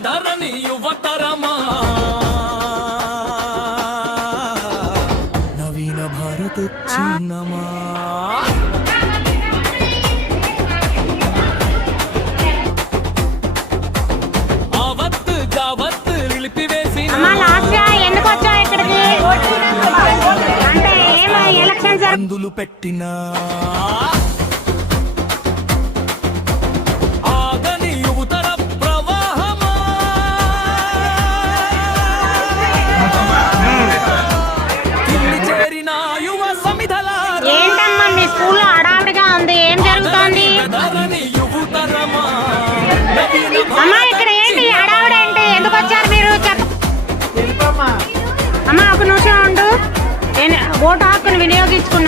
బెదరని యువతరమా నవీన భారత చిన్నమా ఆవత్తు జావత్తు నిలిపివేసి అంటే ఎలక్షన్ అందులు పెట్టినా ఏంటమ్మా మీ స్కూల్లో హడావిడిగా ఉంది, ఏం జరుగుతోంది అమ్మా? ఇక్కడ ఏంటి హడావిడి ఏంటి? ఎందుకు వచ్చారు మీరు? అమ్మా ఒక నిమిషం ఉండు, ఓటు హక్కును వినియోగించుకున్నా.